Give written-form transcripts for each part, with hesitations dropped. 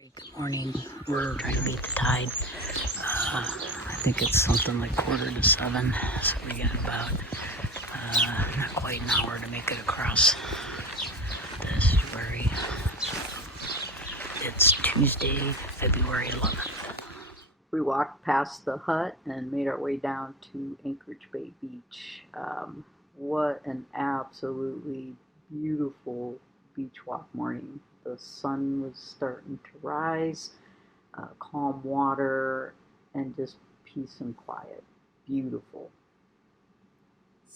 Good morning. We're trying to beat the tide. I think it's something like 6:45, so we got about not quite an hour to make it across the estuary. It's Tuesday, February 11th. We walked past the hut and made our way down to Anchorage Bay Beach. What an absolutely beautiful beach walk morning. The sun was starting to rise, calm water, and just peace and quiet. Beautiful.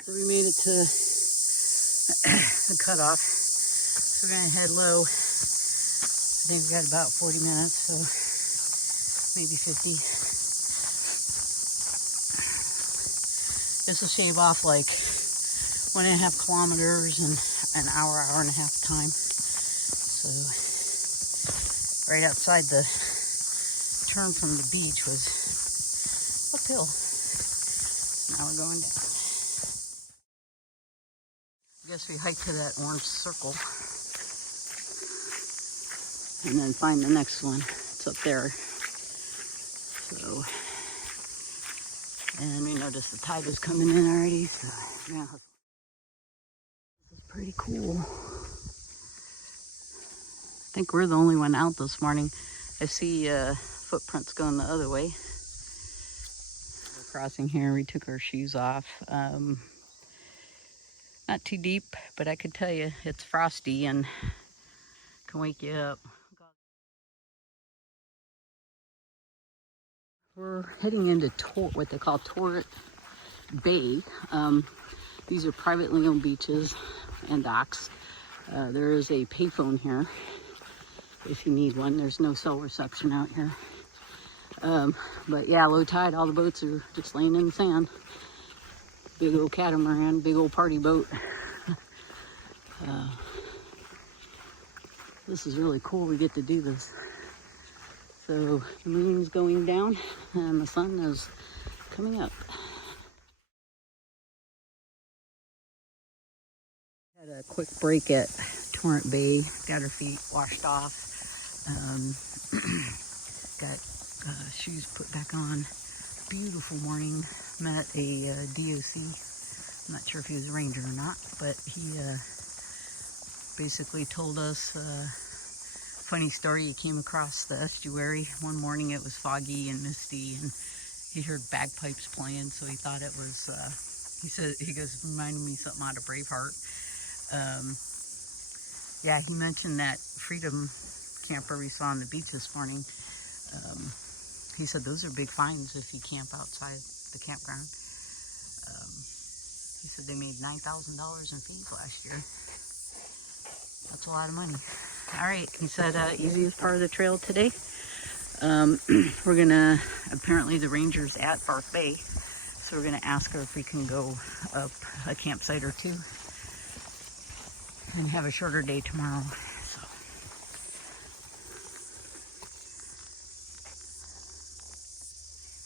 So we made it to the cutoff. So we're going to head low. I think we got about 40 minutes, so maybe 50. This will shave off like 1.5 kilometers and an hour and a half time. So right outside the turn from the beach was uphill. Now we're going down. I guess we hike to that orange circle and then find the next one. It's up there. So, and we noticed the tide was coming in already. So yeah, this is pretty cool. I think we're the only one out this morning. I see footprints going the other way. We're crossing here. We took our shoes off. Not too deep, but I could tell you it's frosty and can wake you up. We're heading into what they call Torrent Bay. These are privately owned beaches and docks. There is a payphone here if you need one. There's no cell reception out here. But yeah, low tide, all the boats are just laying in the sand. Big old catamaran, big old party boat. This is really cool. We get to do this. So the moon's going down and the sun is coming up. Had a quick break at Torrent Bay. Got our feet washed off. Got shoes put back on. Beautiful morning. Met a DOC. I'm not sure if he was a ranger or not, but he basically told us funny story. He came across the estuary one morning. It was foggy and misty, and he heard bagpipes playing, so he thought it was he goes, reminded me something out of Braveheart. Yeah, he mentioned that freedom camper we saw on the beach this morning. He said those are big finds if you camp outside the campground. He said they made $9,000 in fees last year. That's a lot of money. All right, he said easiest part of the trail today. We're gonna, apparently the ranger's at Bark Bay, so we're gonna ask her if we can go up a campsite or two and have a shorter day tomorrow.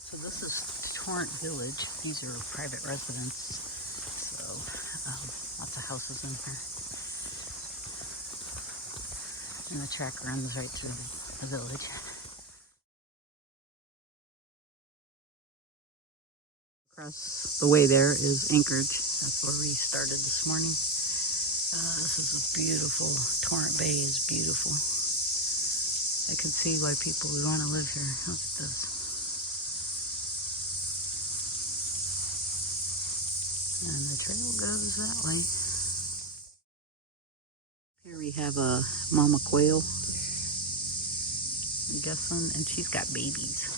So this is Torrent Village. These are private residents. So lots of houses in here. And the track runs right through the village. Across the way there is Anchorage. That's where we started this morning. This is a beautiful, Torrent Bay is beautiful. I can see why people would want to live here. Look at this. And the trail goes that way. Here we have a mama quail, I'm guessing, and she's got babies.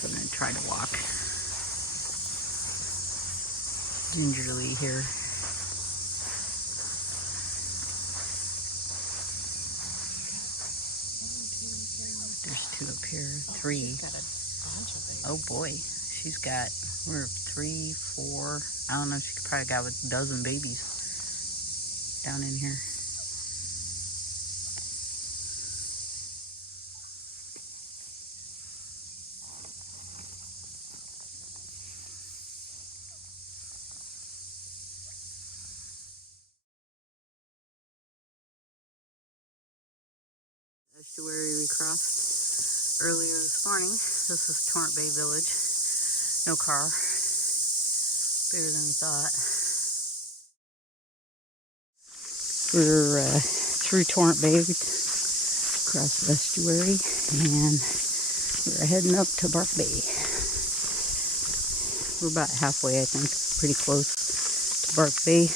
So I'm going to try to walk gingerly here. There's 2 up here, 3. Oh boy, she's got, we're 3, 4, I don't know, she probably got a dozen babies down in here. estuary we crossed earlier this morning. This is Torrent Bay Village. No car. Bigger than we thought. We're through Torrent Bay, across the estuary, and we're heading up to Bark Bay. We're about halfway, I think, pretty close to Bark Bay.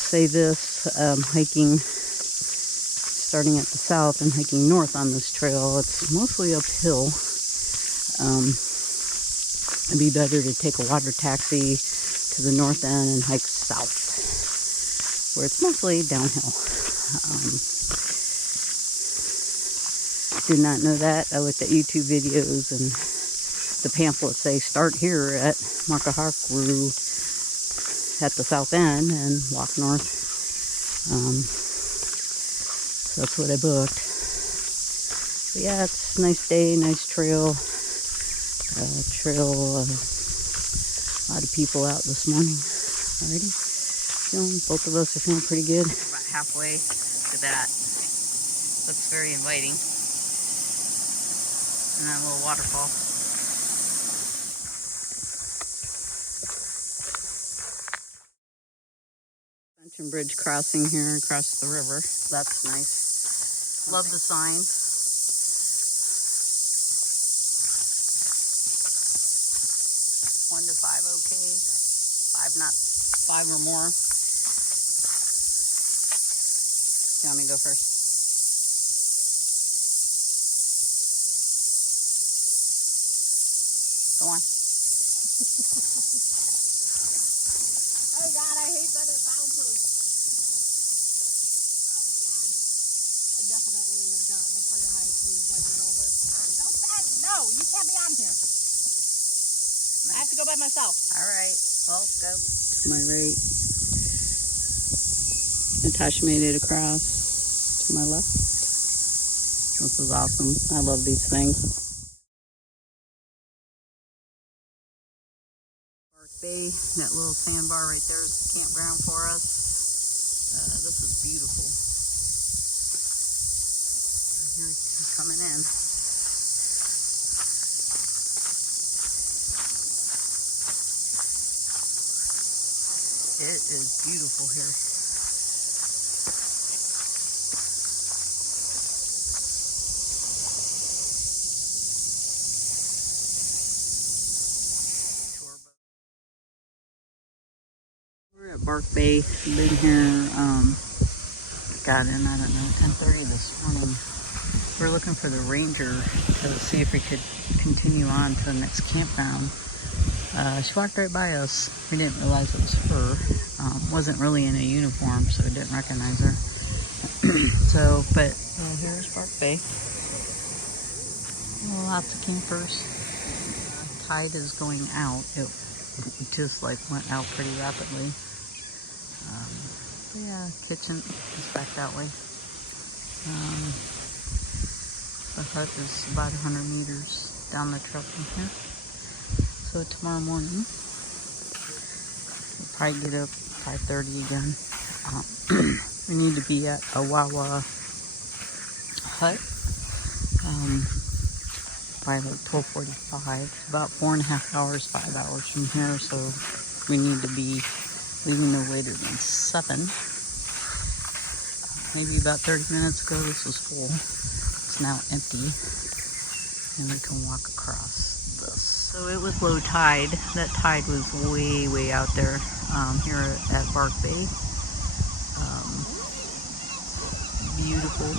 Say this, hiking, starting at the south and hiking north on this trail, it's mostly uphill. It'd be better to take a water taxi to the north end and hike south, where it's mostly downhill. Did not know that. I looked at YouTube videos and the pamphlets say start here at Markahaku at the south end and walk north. So that's what I booked. But yeah, it's a nice day, nice trail. A lot of people out this morning already. Both of us are feeling pretty good. About halfway to that. Looks very inviting. And that little waterfall. Suspension bridge crossing here across the river. That's nice. Love the sign. 1 to 5 okay. 5 not 5 or more. You want me to go first? Go on. Oh God, I hate that it bounces. I definitely have gotten a pretty high cruise like it over. Don't stand. No, you can't be on here. I have to go by myself. All right. Well, go. To my right. Natasha made it across to my left. This is awesome. I love these things. Bark Bay, that little sandbar right there is the campground for us. This is beautiful. Here he's coming in. It is beautiful here. We're at Bark Bay. Been here, got in, I don't know, 10:30 this morning. We're looking for the ranger to see if we could continue on to the next campground. She walked right by us. We didn't realize it was her. Wasn't really in a uniform, so we didn't recognize her. So, but here's Bark Bay. Lots of campers. Tide is going out. It just like went out pretty rapidly. But yeah, kitchen is back that way. The hut is about 100 meters down the trail from here. So tomorrow morning, we'll probably get up 5:30 again. We need to be at a Wawa hut by like 12:45. About 4.5 hours, 5 hours from here. So we need to be leaving no later than 7. Maybe about 30 minutes ago, this was full. It's now empty, and we can walk across this. So it was low tide. That tide was way, way out there here at Bark Bay. Beautiful.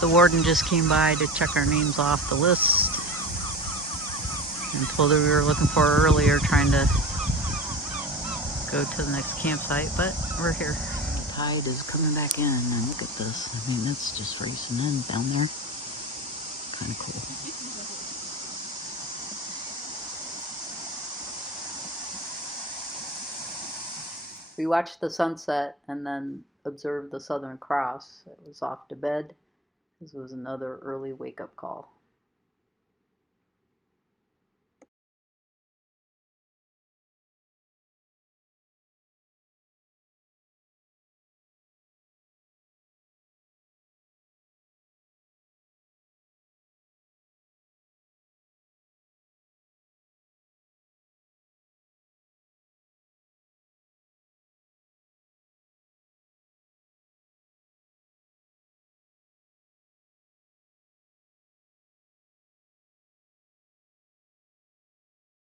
The warden just came by to check our names off the list and told her we were looking for her earlier, trying to go to the next campsite, but we're here. The tide is coming back in, and look at this. I mean, it's just racing in down there. Kind of cool. We watched the sunset and then observed the Southern Cross. It was off to bed. This was another early wake-up call.